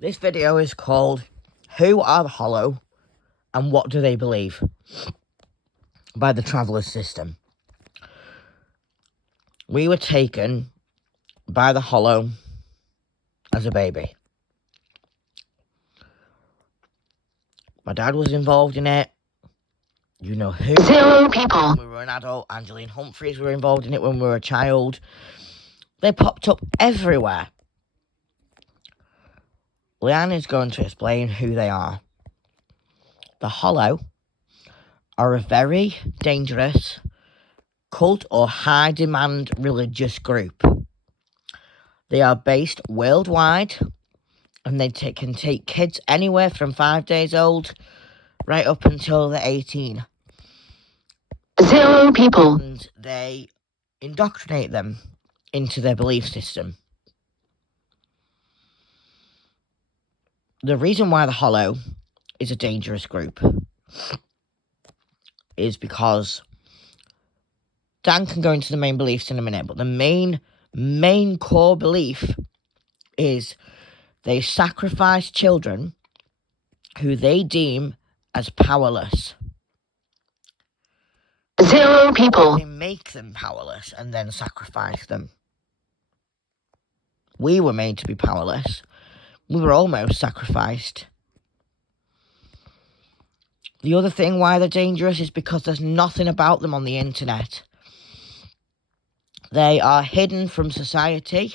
This video is called Who Are the Hollow and What Do They Believe? By the Traveller System. We were taken by the Hollow as a baby. My dad was involved in it. You know who. 0 people. When we were an adult, Angeline Humphreys were involved in it when we were a child. They popped up everywhere. Leanne is going to explain who they are. The Hollow are a very dangerous cult or high-demand religious group. They are based worldwide, and they can take kids anywhere from 5 days old right up until they're 18. 0 people. And they indoctrinate them into their belief system. The reason why the Hollow is a dangerous group is because Dan can go into the main beliefs in a minute, but the main core belief is they sacrifice children who they deem as powerless. 0 people. They make them powerless and then sacrifice them. We were made to be powerless. We were almost sacrificed. The other thing why they're dangerous is because there's nothing about them on the internet. They are hidden from society.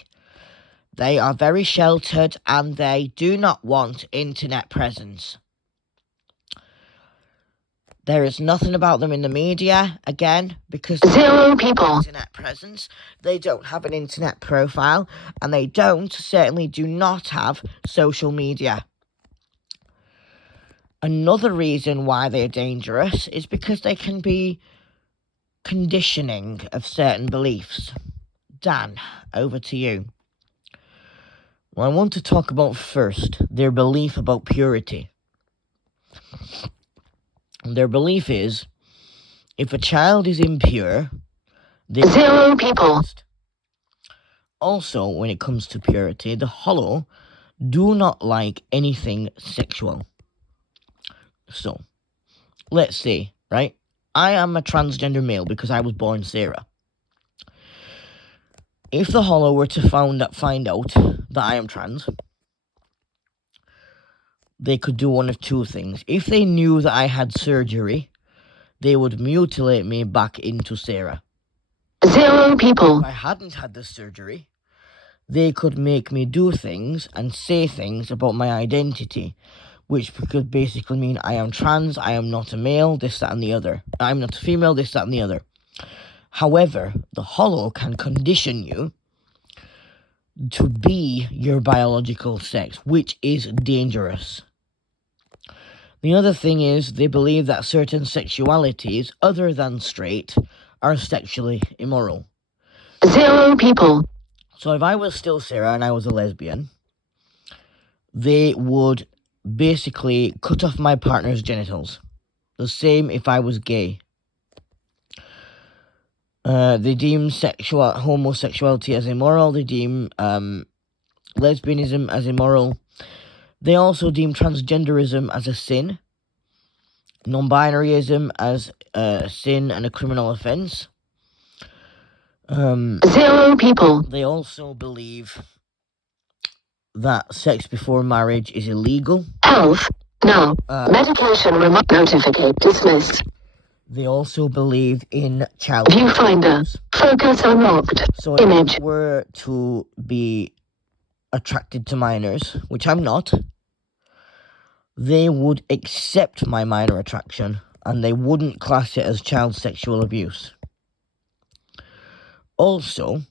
They are very sheltered and they do not want internet presence. There is nothing about them in the media, again, because 0 people. Internet presence. They don't have an internet profile, and they certainly do not have social media. Another reason why they are dangerous is because they can be conditioning of certain beliefs. Dan, over to you. Well, I want to talk about first their belief about purity. Their belief is, if a child is impure, they're 0 people. Also, when it comes to purity, the Hollow do not like anything sexual. So, let's see, right? I am a transgender male because I was born Sarah. If the Hollow were to find out that I am trans, they could do one of two things. If they knew that I had surgery, they would mutilate me back into Sarah. 0 people. If I hadn't had the surgery, they could make me do things and say things about my identity, which could basically mean I am trans, I am not a male, this, that, and the other. I'm not a female, this, that, and the other. However, the Hollow can condition you to be your biological sex, which is dangerous. The other thing is, they believe that certain sexualities, other than straight, are sexually immoral. 0 people. So if I was still Sarah and I was a lesbian, they would basically cut off my partner's genitals. The same if I was gay. They deem homosexuality as immoral. They deem lesbianism as immoral. They also deem transgenderism as a sin. Non-binaryism as a sin and a criminal offence. 0 people. They also believe that sex before marriage is illegal. Health. No. Medication remote notificate dismissed. They also believe in child Viewfinder. Focus unlocked. So Image. if I were to be attracted to minors, which I'm not, they would accept my minor attraction and they wouldn't class it as child sexual abuse. Also,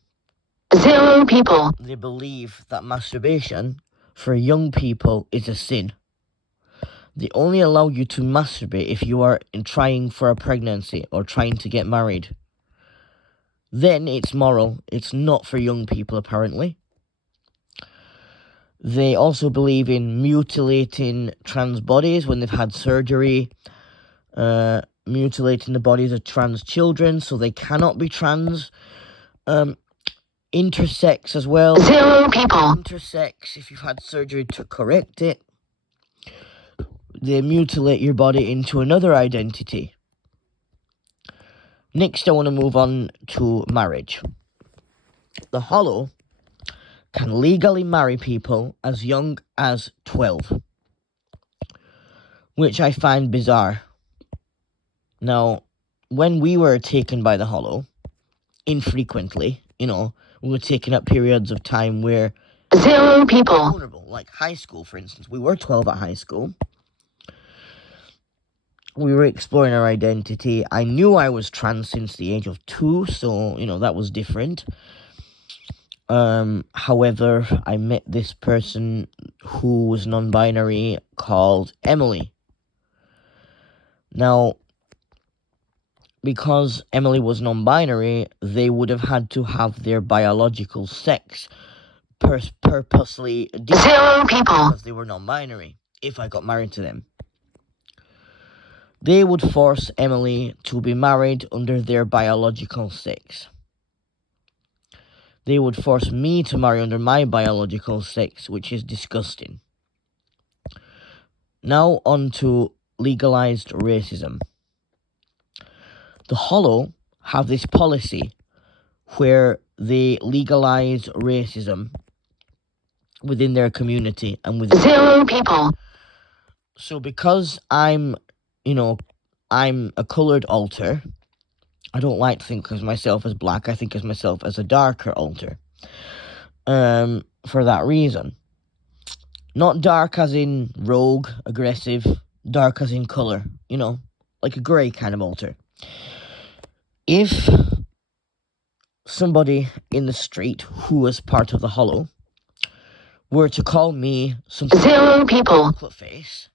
0 people. they believe that masturbation for young people is a sin. They only allow you to masturbate if you are trying for a pregnancy or trying to get married. Then it's moral. It's not for young people, apparently. They also believe in mutilating trans bodies when they've had surgery, mutilating the bodies of trans children so they cannot be trans. Intersex as well. 0 people. Intersex, if you've had surgery to correct it, they mutilate your body into another identity. Next, I want to move on to marriage. The Hollow can legally marry people as young as 12, which I find bizarre. Now, when we were taken by the Hollow, infrequently, we were taken at periods of time where 0 people. vulnerable, like high school, for instance. We were 12 at high school. We were exploring our identity. I knew I was trans since the age of 2, so, that was different. However, I met this person who was non-binary called Emily. Now, because Emily was non-binary, they would have had to have their biological sex purposely 0 people. because they were non-binary, if I got married to them. They would force Emily to be married under their biological sex. They would force me to marry under my biological sex, which is disgusting. Now on to legalized racism. The Hollow have this policy where they legalize racism within their community and within 0 people. So because I'm a coloured alter, I don't like to think of myself as black, I think of myself as a darker alter. For that reason. Not dark as in rogue, aggressive, dark as in colour, like a grey kind of alter. If somebody in the street who was part of the Hollow were to call me some 0 people. chocolate face,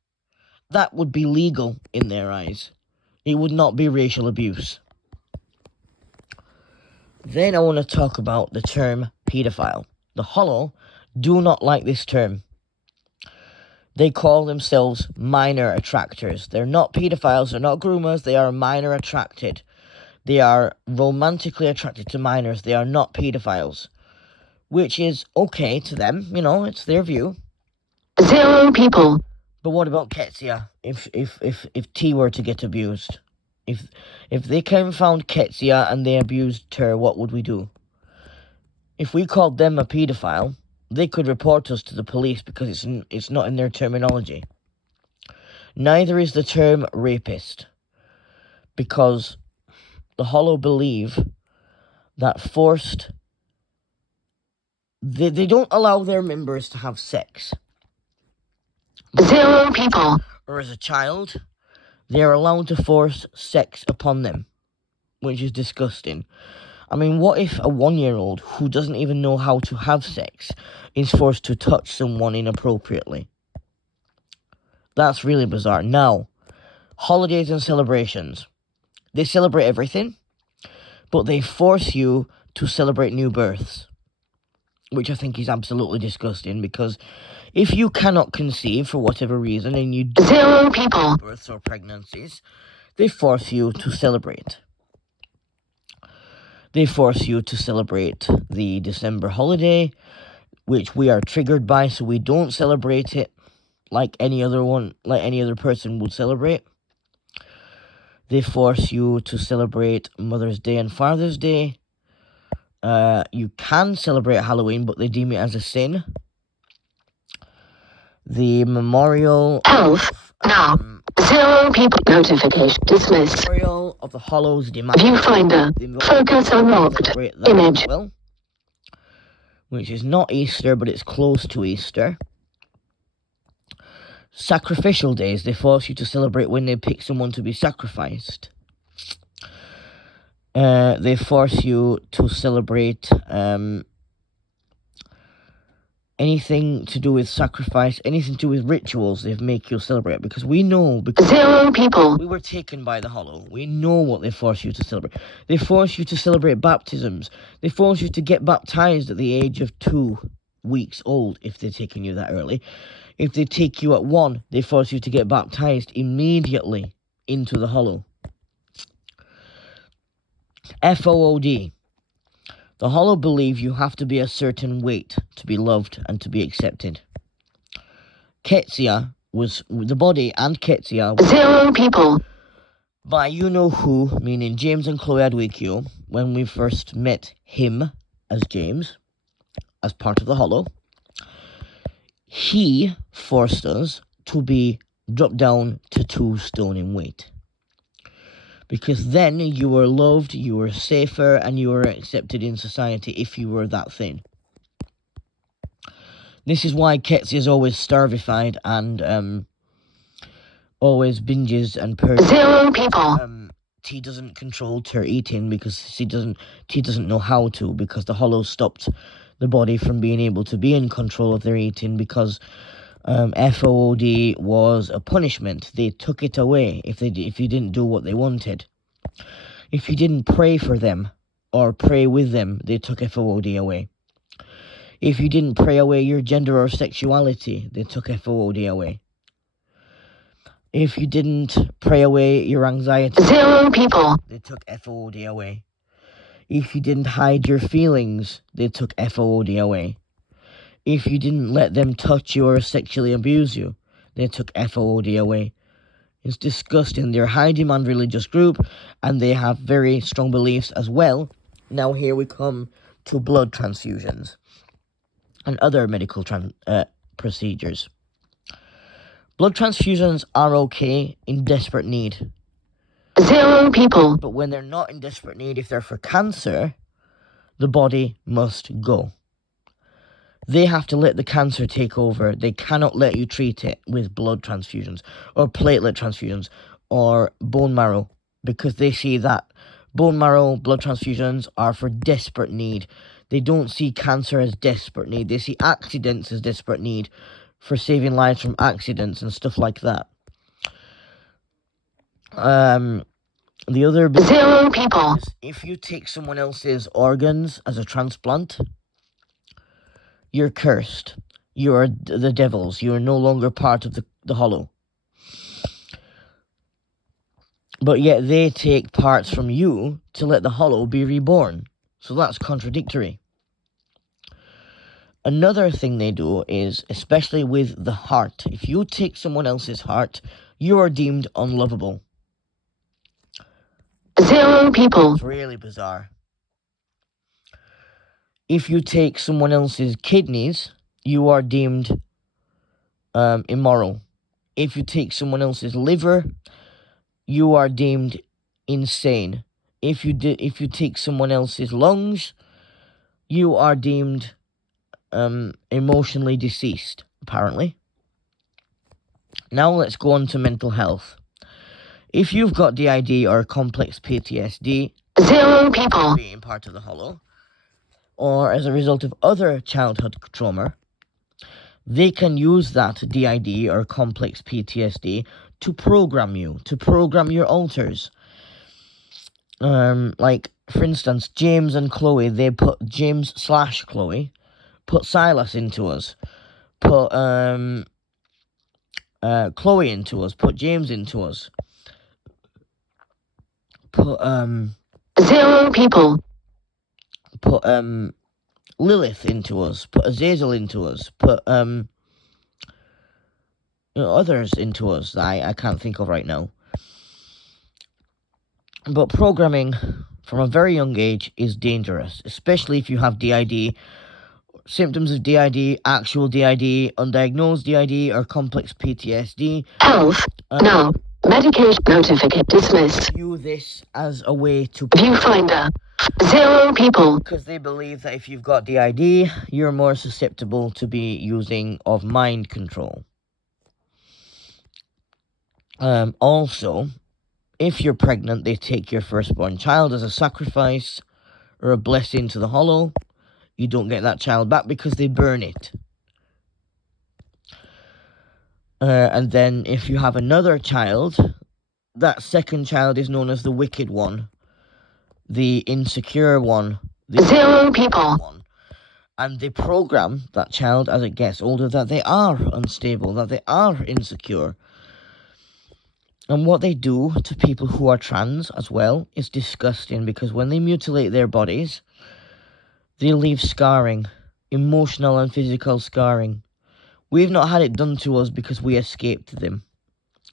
that would be legal in their eyes. It would not be racial abuse. Then I want to talk about the term paedophile. The Hollow do not like this term. They call themselves minor attractors. They're not paedophiles, they're not groomers, they are minor attracted. They are romantically attracted to minors, they are not paedophiles. Which is okay to them, it's their view. 0 people. But what about Ketsia? If T were to get abused? If they came and found Ketsia and they abused her, what would we do? If we called them a paedophile, they could report us to the police because it's not in their terminology. Neither is the term rapist, because the Hollow believe that they don't allow their members to have sex. 0 people. Or as a child, they are allowed to force sex upon them, which is disgusting. I mean, what if a 1-year-old who doesn't even know how to have sex is forced to touch someone inappropriately? That's really bizarre. Now, holidays and celebrations. They celebrate everything, but they force you to celebrate new births, which I think is absolutely disgusting, because if you cannot conceive for whatever reason and you do 0 people. births or pregnancies, they force you to celebrate. They force you to celebrate the December holiday, which we are triggered by, so we don't celebrate it like any other person would celebrate. They force you to celebrate Mother's Day and Father's Day. You can celebrate Halloween, but they deem it as a sin. The memorial Health. Now. 0 people. Notification. Dismiss. Memorial of the Hollows demand Viewfinder. Focus unlocked. celebrate that Image. as well, which is not Easter, but it's close to Easter. Sacrificial days, they force you to celebrate when they pick someone to be sacrificed. They force you to celebrate anything to do with sacrifice, anything to do with rituals, they make you celebrate. Because we know, because 0 people. we were taken by the Hollow, we know what they force you to celebrate. They force you to celebrate baptisms. They force you to get baptized at the age of 2 weeks old, if they're taking you that early. If they take you at 1, they force you to get baptized immediately into the Hollow. FOOD. The Hollow believe you have to be a certain weight to be loved and to be accepted. Ketsia was the body, and Ketsia 0 people. by you-know-who, meaning James and Chloe Adwikio, when we first met him as James, as part of the Hollow. He forced us to be dropped down to 2 stone in weight. Because then you were loved, you were safer, and you were accepted in society if you were that thin. This is why Ketsia is always starvified and always binges and purges. 0 people. T doesn't control her eating because T doesn't know how to, because the Hollow stopped the body from being able to be in control of their eating, because FOOD was a punishment. They took it away if you didn't do what they wanted. If you didn't pray for them or pray with them, they took FOOD away. If you didn't pray away your gender or sexuality, they took FOOD away. If you didn't pray away your anxiety, 0 people. they took FOOD away. If you didn't hide your feelings, they took FOOD away. If you didn't let them touch you or sexually abuse you, they took FOOD away. It's disgusting. They're a high demand religious group, and they have very strong beliefs as well. Now here we come to blood transfusions and other medical procedures. Blood transfusions are okay in desperate need. 0 people. But when they're not in desperate need, if they're for cancer, the body must go. They have to let the cancer take over. They cannot let you treat it with blood transfusions or platelet transfusions or bone marrow, because they see that bone marrow, blood transfusions are for desperate need. They don't see cancer as desperate need. They see accidents as desperate need, for saving lives from accidents and stuff like that. The other 0 people. is if you take someone else's organs as a transplant, you're cursed. You are the devils. You are no longer part of the Hollow. But yet they take parts from you to let the Hollow be reborn. So that's contradictory. Another thing they do is, especially with the heart, if you take someone else's heart, you are deemed unlovable. 0 people. It's really bizarre. If you take someone else's kidneys, you are deemed immoral. If you take someone else's liver, you are deemed insane. If you take someone else's lungs, you are deemed emotionally deceased, apparently. Now let's go on to mental health. If you've got DID or complex PTSD, 0 people. being part of the Hollow, or as a result of other childhood trauma, they can use that DID or complex PTSD to program you, to program your alters. Like, for instance, James and Chloe, they put James/Chloe put Silas into us, put Chloe into us, put James into us, put 0 people. put Lilith into us, put Azazel into us, put others into us that I can't think of right now. But programming from a very young age is dangerous, especially if you have DID, symptoms of DID, actual DID, undiagnosed DID, or complex PTSD. Health. No. Medication notificate dismissed. View this as a way to... Viewfinder. 0 people. Because they believe that if you've got DID, you're more susceptible to be using of mind control. Also, if you're pregnant, they take your firstborn child as a sacrifice or a blessing to the Hollow. You don't get that child back because they burn it. And then if you have another child, that second child is known as the wicked one, the insecure one, the 0 people. one. And they program that child as it gets older that they are unstable, that they are insecure. And what they do to people who are trans as well is disgusting, because when they mutilate their bodies, They leave scarring, emotional and physical scarring. We've not had it done to us because we escaped them.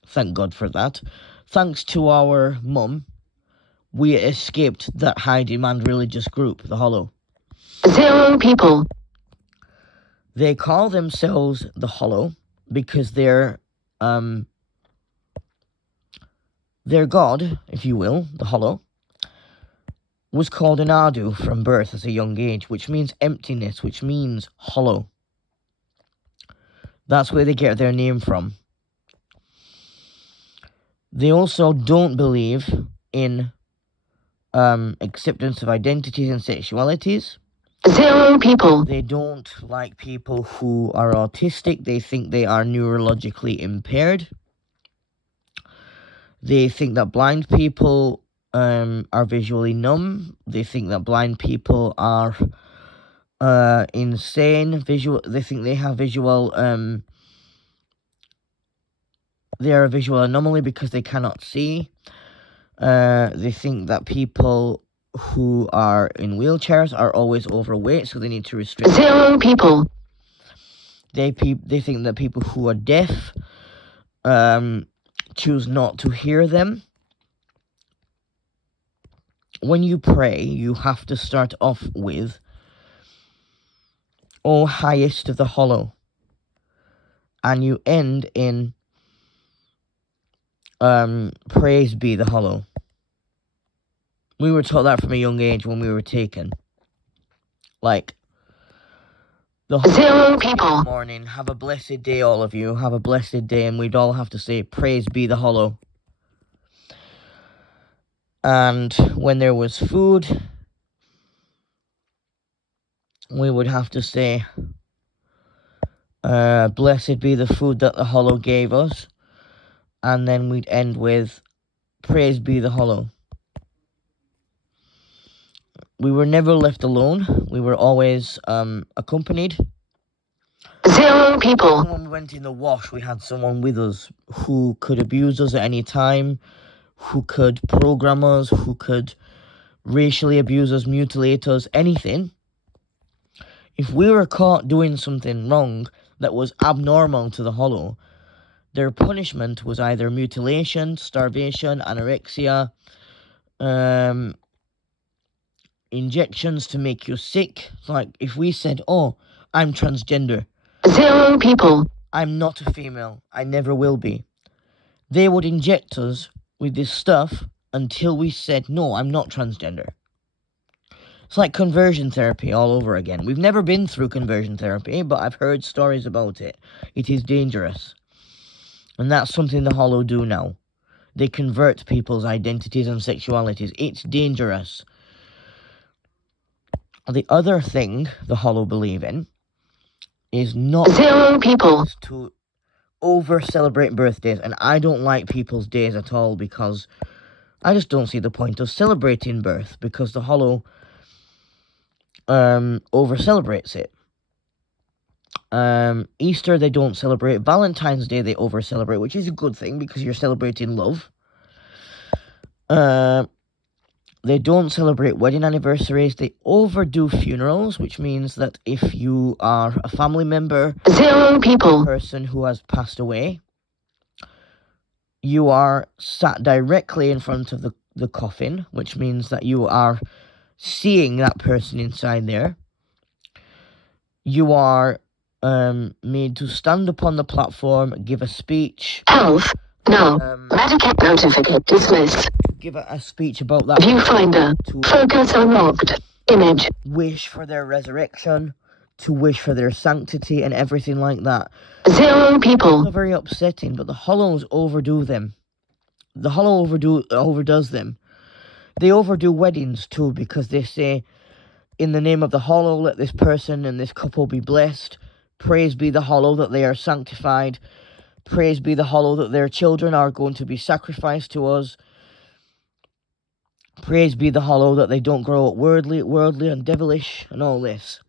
Thank God for that. Thanks to our mum, we escaped that high-demand religious group, the Hollow. 0 people. They call themselves the Hollow because their god, if you will, the Hollow, was called an Adu from birth at a young age, which means emptiness, which means hollow. That's where they get their name from. They also don't believe in acceptance of identities and sexualities. 0 people. They don't like people who are autistic. They think they are neurologically impaired. They think that blind people are visually numb. They think that blind people are insane. They think they have visual. They are a visual anomaly because they cannot see. They think that people who are in wheelchairs are always overweight, so they need to restrict. 0 people. They think that people who are deaf choose not to hear them. When you pray, you have to start off with, "O highest of the Hollow," and you end in, "Praise be the Hollow." We were taught that from a young age when we were taken. Like, the Hollow 0 people. morning, "Have a blessed day, all of you. Have a blessed day," and we'd all have to say, "Praise be the Hollow." And when there was food, we would have to say, "Blessed be the food that the Hollow gave us." And then we'd end with, "Praise be the Hollow." We were never left alone. We were always accompanied. 0 people. When we went in the wash, we had someone with us who could abuse us at any time, who could program us, who could racially abuse us, mutilate us, anything. If we were caught doing something wrong that was abnormal to the Hollow, their punishment was either mutilation, starvation, anorexia, injections to make you sick. Like, if we said, "Oh, I'm transgender. 0 people. I'm not a female. I never will be," they would inject us with this stuff until we said, "No, I'm not transgender." It's like conversion therapy all over again. We've never been through conversion therapy, but I've heard stories about it. It is dangerous. And that's something the Hollow do now. They convert people's identities and sexualities. It's dangerous. The other thing the Hollow believe in is not 0 people. to over-celebrate birthdays. And I don't like people's days at all because I just don't see the point of celebrating birth, because the Hollow over-celebrates it. Easter they don't celebrate. Valentine's Day they over-celebrate, which is a good thing because you're celebrating love. They don't celebrate wedding anniversaries. They overdo funerals, which means that if you are a family member, 0 people. person who has passed away, you are sat directly in front of the coffin, which means that you are seeing that person inside there. You are made to stand upon the platform, give a speech. Health. No. Medicate notificate dismissed. Give a speech about that. Viewfinder. Focus unlocked. Image. Wish for their resurrection, to wish for their sanctity and everything like that. 0 people. They're very upsetting, but the Hollows overdo them. The Hollow overdoes them. They overdo weddings too, because they say, "In the name of the Hollow, let this person and this couple be blessed. Praise be the Hollow that they are sanctified. Praise be the Hollow that their children are going to be sacrificed to us. Praise be the Hollow that they don't grow up worldly and devilish," and all this.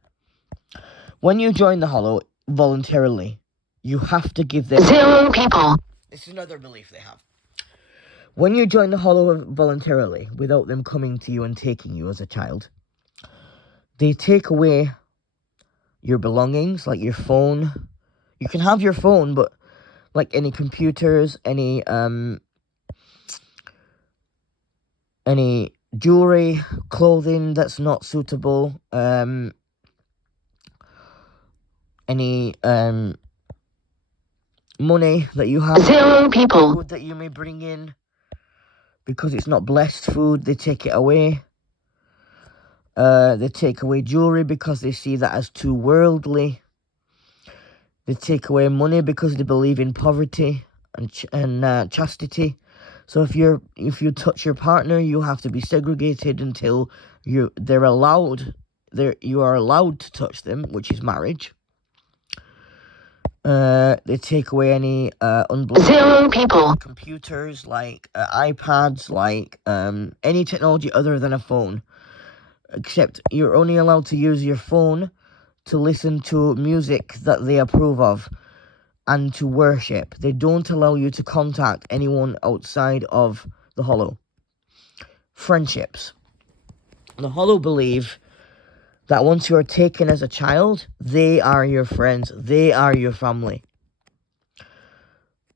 When you join the Hollow voluntarily, you have to give them... 0 people. This is another belief they have. When you join the Hollow voluntarily, without them coming to you and taking you as a child, They take away your belongings, like your phone. You can have your phone, but like any computers, any jewelry, clothing that's not suitable, any money that you have, 0 people. food that you may bring in, because it's not blessed food, they take it away. They take away jewelry because they see that as too worldly. They take away money because they believe in poverty and chastity. So if you touch your partner, you have to be segregated until you are allowed to touch them, which is marriage. They take away any unblessed 0 people. computers, like iPads, like any technology other than a phone. Except you're only allowed to use your phone to listen to music that they approve of and to worship. They don't allow you to contact anyone outside of the Hollow. Friendships. The Hollow believe that once you are taken as a child, they are your friends. They are your family.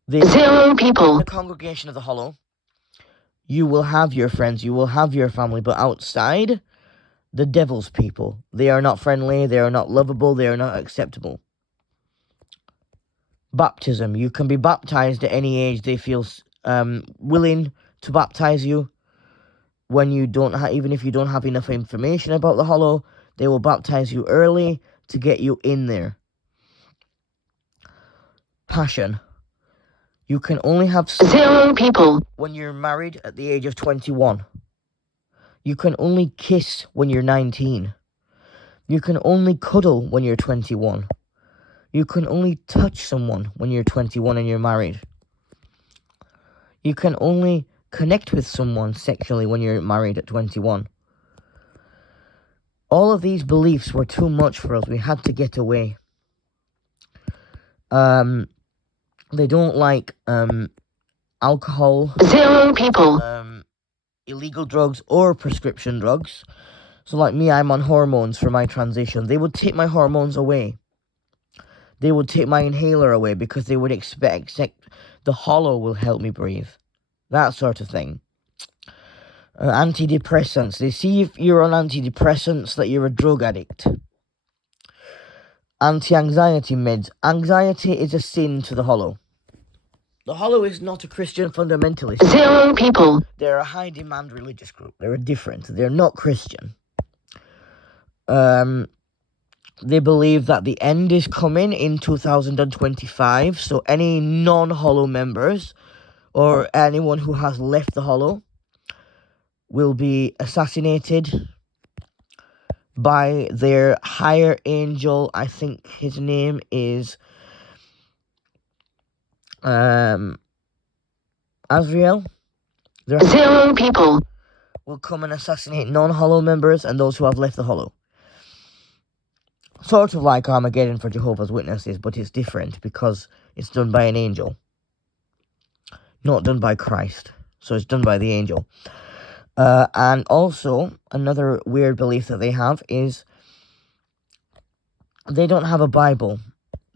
0 people. In the congregation of the Hollow, you will have your friends, you will have your family, but outside, the devil's people. They are not friendly, they are not lovable, they are not acceptable. Baptism. You can be baptized at any age they feel willing to baptize you. When you don't even if you don't have enough information about the Hollow, they will baptize you early to get you in there. Passion. You can only have 0 people. when you're married at the age of 21. You can only kiss when you're 19. You can only cuddle when you're 21. You can only touch someone when you're 21 and you're married. You can only connect with someone sexually when you're married at 21. All of these beliefs were too much for us. We had to get away. They don't like alcohol, 0 people. illegal drugs, or prescription drugs. So like me, I'm on hormones for my transition. They would take my hormones away. They would take my inhaler away because they would expect the Hollow will help me breathe. That sort of thing. Antidepressants. They see if you're on antidepressants that you're a drug addict. Anti-anxiety meds. Anxiety is a sin to the Hollow. The Hollow is not a Christian fundamentalist. 0 people. They're a high-demand religious group. They're different. They're not Christian. They believe that the end is coming in 2025, so any non-Hollow members or anyone who has left the Hollow will be assassinated by their higher angel. I think his name is Azrael. Their 0 people. will come and assassinate non-Hollow members and those who have left the Hollow. Sort of like Armageddon for Jehovah's Witnesses, but it's different because it's done by an angel. Not done by Christ. So it's done by the angel. And also, another weird belief that they have is they don't have a Bible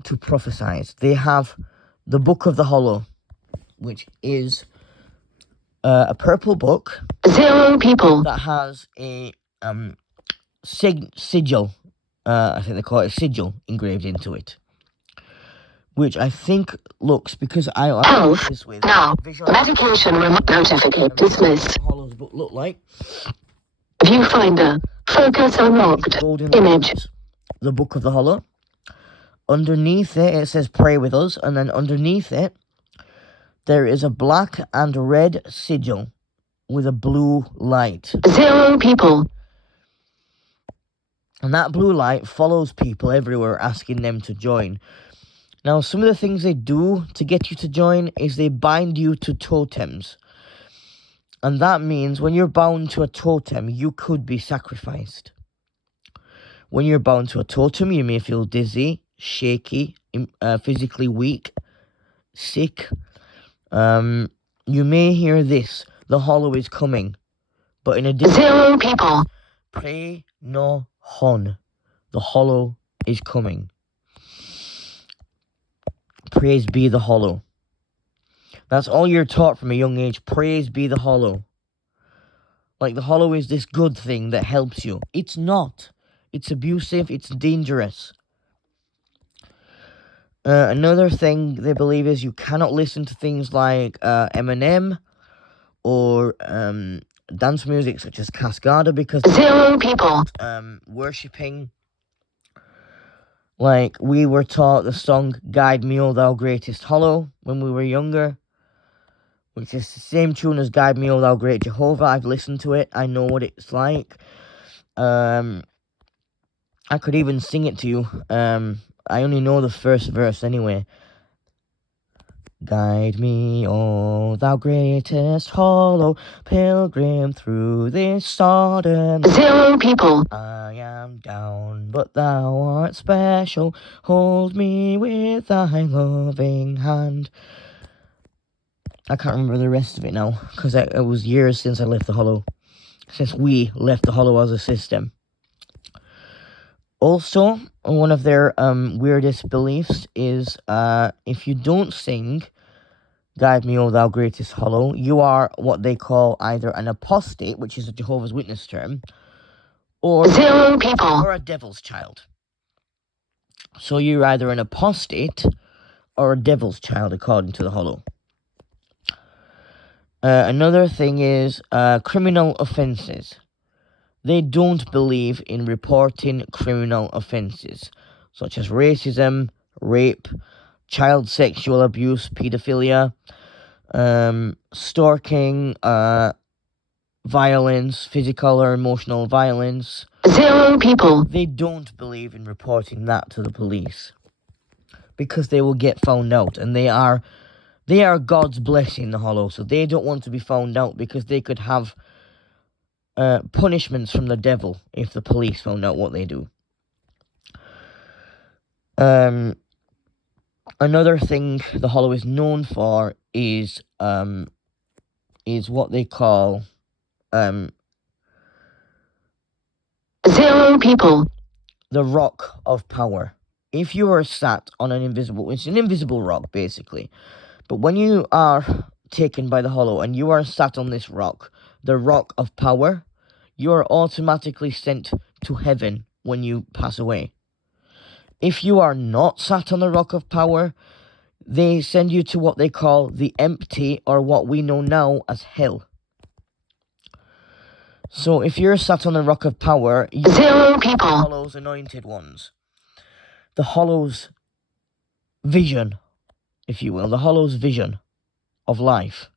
to prophesize. They have the Book of the Hollow, which is a purple book 0 people. that has a sigil. I think they call it a sigil engraved into it, which I think looks, because I Health. this with Now. visual Medication notification dismissed. Hollow's book look like Viewfinder. Focus unlocked. golden Image. letters, the Book of the Hollow. Underneath it says "Pray with us," and then underneath it there is a black and red sigil with a blue light. 0 people. And that blue light follows people everywhere, asking them to join. Now, some of the things they do to get you to join is they bind you to totems. And that means when you're bound to a totem, you could be sacrificed. When you're bound to a totem, you may feel dizzy, shaky, physically weak, sick. You may hear this: the Hollow is coming. But in a different 0 people. pray no Hon, the hollow is coming. Praise be the hollow. That's all you're taught from a young age. Praise be the hollow. Like the hollow is this good thing that helps you. It's not. It's abusive. It's dangerous. Another thing they believe is you cannot listen to things like Eminem or dance music such as Cascada because 0 people. worshipping. Like we were taught the song "Guide Me, O Thou Greatest Hollow" when we were younger, which is the same tune as "Guide Me, O Thou Great Jehovah." I've listened to it. I know what it's like. I could even sing it to you. I only know the first verse anyway. Guide me, O thou greatest hollow, pilgrim through this sodden. 0 people. I am down, but thou art special. Hold me with thy loving hand. I can't remember the rest of it now, because it was years since I left the Hollow. Since we left the Hollow as a system. Also, one of their weirdest beliefs is if you don't sing Guide Me, O Thou Greatest Hollow, you are what they call either an apostate, which is a Jehovah's Witness term, or 0 people. or a devil's child. So you're either an apostate or a devil's child, according to the Hollow. Another thing is criminal offences. They don't believe in reporting criminal offences, such as racism, rape, child sexual abuse, paedophilia, stalking, violence, physical or emotional violence. 0 people. They don't believe in reporting that to the police because they will get found out, and they are God's blessing, the Hollow, so they don't want to be found out because they could have punishments from the devil if the police found out what they do. Another thing the Hollow is known for is what they call 0 people. the Rock of Power. If you are sat on it's an invisible rock basically, but when you are taken by the Hollow and you are sat on this rock, the Rock of Power, you are automatically sent to heaven when you pass away. If you are not sat on the Rock of Power, they send you to what they call the empty, or what we know now as hell. So if you're sat on the Rock of Power, you 0 are the people. Hollow's anointed ones. The Hollow's vision, if you will, the Hollow's vision of life.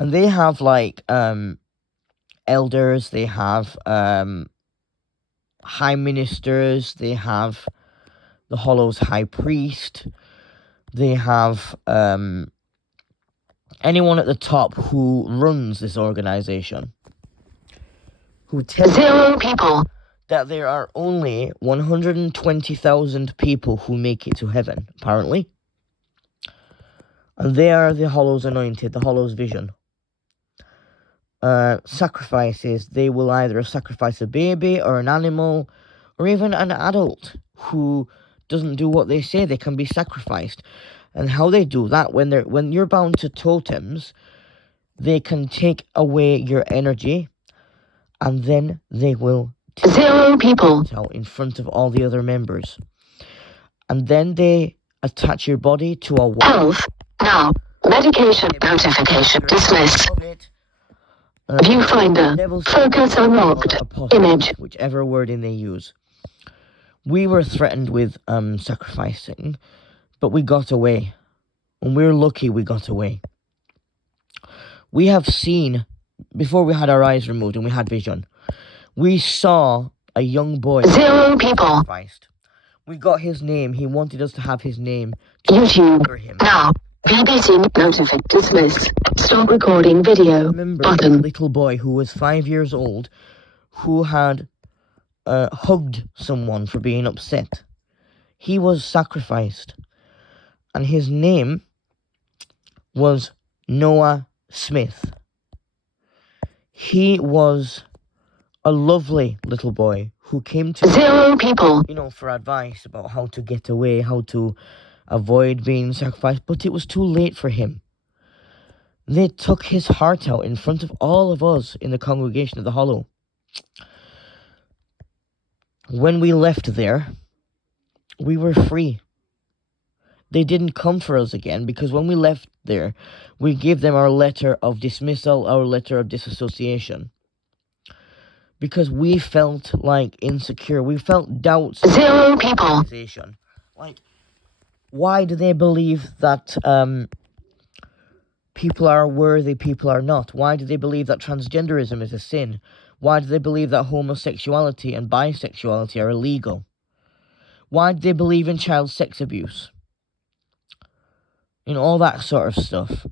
And they have like elders, they have high ministers, they have the Hollow's high priest, they have anyone at the top who runs this organization, who tells 0 people. that there are only 120,000 people who make it to heaven, apparently. And they are the Hollow's anointed, the Hollow's vision. Sacrifices, they will either sacrifice a baby or an animal or even an adult who doesn't do what they say. They can be sacrificed. And how they do that, when you're bound to totems, they can take away your energy and then they will 0 people. out in front of all the other members. And then they attach your body to a wall. Health. Now. Medication notification dismissed. Viewfinder. Focus unlocked. Image. Whichever wording they use. We were threatened with sacrificing, but we got away. And we're lucky we got away. We have seen, before we had our eyes removed and we had vision, we saw a young boy 0 people. sacrificed. We got his name. He wanted us to have his name to YouTube. remember him. Now. BBC notification dismiss. Stop recording video. Remember a Button. little boy who was 5 years old who had hugged someone for being upset. He was sacrificed. And his name was Noah Smith. He was a lovely little boy who came to 0 people. for advice about how to get away, how to avoid being sacrificed, but it was too late for him. They took his heart out in front of all of us in the congregation of the Hollow. When we left there, we were free. They didn't come for us again because when we left there, we gave them our letter of dismissal, our letter of disassociation. Because we felt like insecure. We felt doubts. 0 people. Like, why do they believe that people are worthy, people are not? Why do they believe that transgenderism is a sin? Why do they believe that homosexuality and bisexuality are illegal? Why do they believe in child sex abuse? All that sort of stuff,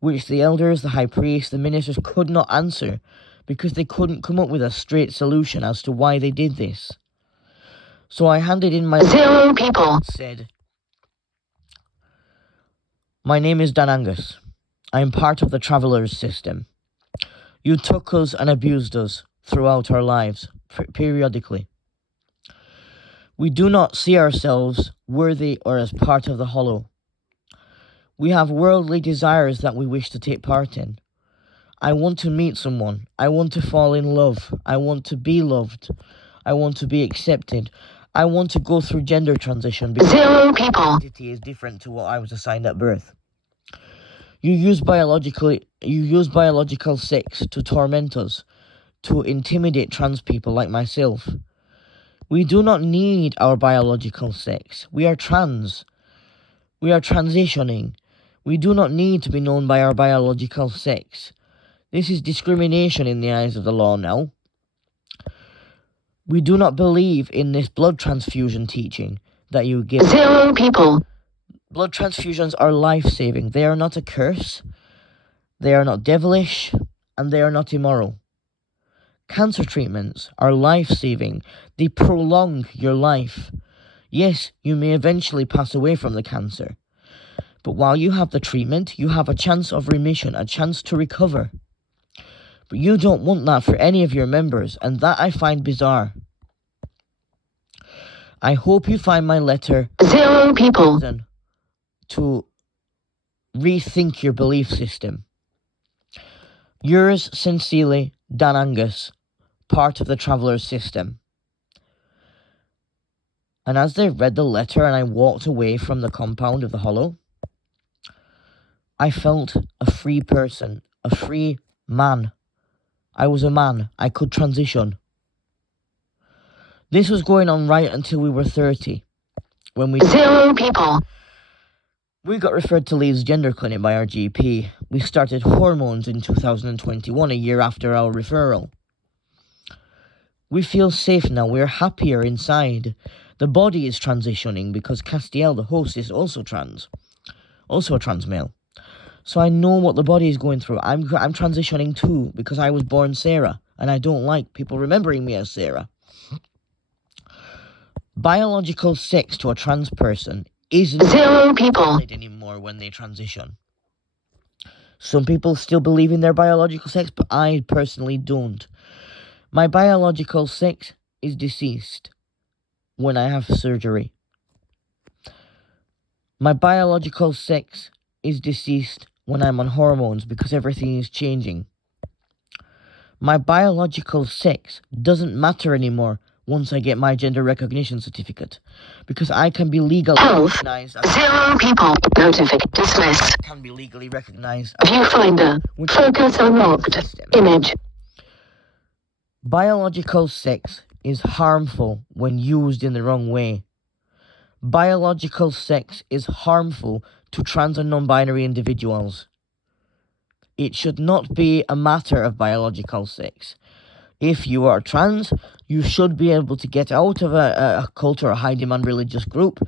which the elders, the high priest, the ministers could not answer because they couldn't come up with a straight solution as to why they did this. So I handed in my 0 people. Said, "My name is Dan Angus. I am part of the Traveller's system. You took us and abused us throughout our lives, periodically. We do not see ourselves worthy or as part of the Hollow. We have worldly desires that we wish to take part in. I want to meet someone. I want to fall in love. I want to be loved. I want to be accepted. I want to go through gender transition because 0 people. identity is different to what I was assigned at birth. You use biological sex to torment us, to intimidate trans people like myself. We do not need our biological sex. We are trans. We are transitioning. We do not need to be known by our biological sex. This is discrimination in the eyes of the law now. We do not believe in this blood transfusion teaching that you give. 0 people. Blood transfusions are life-saving. They are not a curse. They are not devilish. And they are not immoral. Cancer treatments are life-saving. They prolong your life. Yes, you may eventually pass away from the cancer. But while you have the treatment, you have a chance of remission, a chance to recover. But you don't want that for any of your members, and that I find bizarre. I hope you find my letter 0 people. to rethink your belief system. Yours sincerely, Dan Angus, part of the Traveller's system." And as they read the letter and I walked away from the compound of the Hollow, I felt a free person, a free man. I was a man. I could transition. This was going on right until we were 30, when we 0 people. We got referred to Leeds Gender Clinic by our GP. We started hormones in 2021, a year after our referral. We feel safe now. We're happier inside. The body is transitioning because Castiel, the host, is also trans. Also a trans male. So I know what the body is going through. I'm transitioning too because I was born Sarah. And I don't like people remembering me as Sarah. Biological sex to a trans person isn't 0 people. valid anymore when they transition. Some people still believe in their biological sex, but I personally don't. My biological sex is deceased when I have surgery. My biological sex is deceased when I'm on hormones because everything is changing. My biological sex doesn't matter anymore once I get my gender recognition certificate, because I can be legally recognized as 0 people. Notification dismissed. can be legally recognized as Viewfinder. Focus unlocked. system. Image. Biological sex is harmful when used in the wrong way. Biological sex is harmful to trans and non-binary individuals. It should not be a matter of biological sex. If you are trans, you should be able to get out of a cult or a high-demand religious group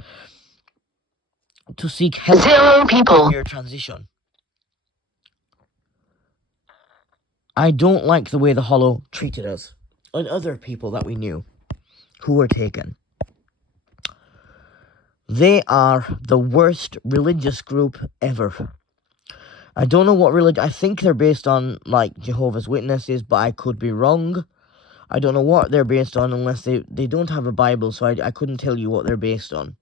to seek help 0 people. for your transition. I don't like the way the Hollow treated us and other people that we knew who were taken. They are the worst religious group ever. I don't know what religion. I think they're based on, like, Jehovah's Witnesses, but I could be wrong. I don't know what they're based on unless they don't have a Bible, so I couldn't tell you what they're based on.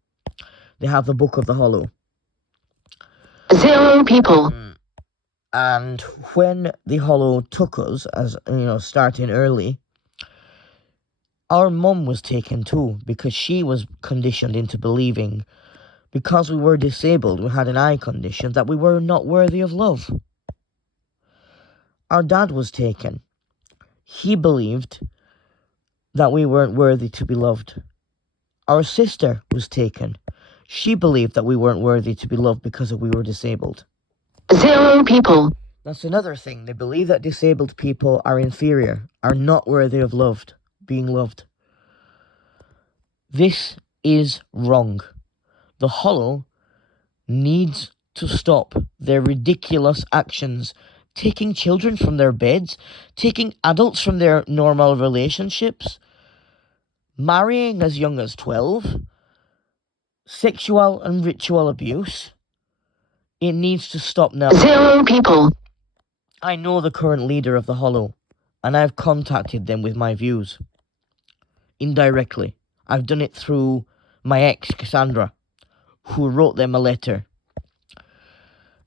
They have the Book of the Hollow. 0 people. And when the Hollow took us, as starting early, our mum was taken too, because she was conditioned into believing, because we were disabled, we had an eye condition, that we were not worthy of love. Our dad was taken. He believed that we weren't worthy to be loved. Our sister was taken. She believed that we weren't worthy to be loved because we were disabled. 0 people. That's another thing. They believe that disabled people are inferior, are not worthy of being loved. This is wrong. The Hollow needs to stop their ridiculous actions, taking children from their beds, taking adults from their normal relationships, marrying as young as 12, sexual and ritual abuse. It needs to stop now. 0 people. I know the current leader of the Hollow, and I've contacted them with my views. Indirectly. I've done it through my ex, Cassandra, who wrote them a letter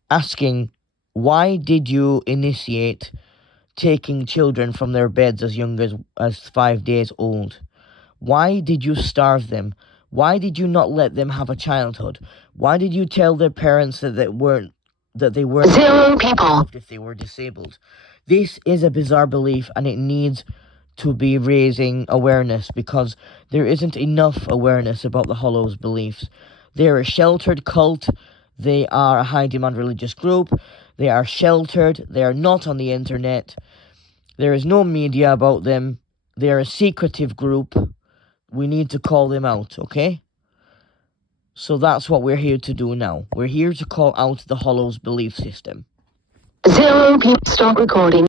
asking, why did you initiate taking children from their beds as young as 5 days old? Why did you starve them? Why did you not let them have a childhood? Why did you tell their parents that they weren't 0 people. loved if they were disabled? This is a bizarre belief, and it needs to be raising awareness, because there isn't enough awareness about the Hollow's beliefs. They're a sheltered cult. They are a high-demand religious group. They are sheltered. They are not on the internet. There is no media about them. They are a secretive group. We need to call them out, okay? So that's what we're here to do now. We're here to call out the Hollow's belief system. 0 people. Stop recording.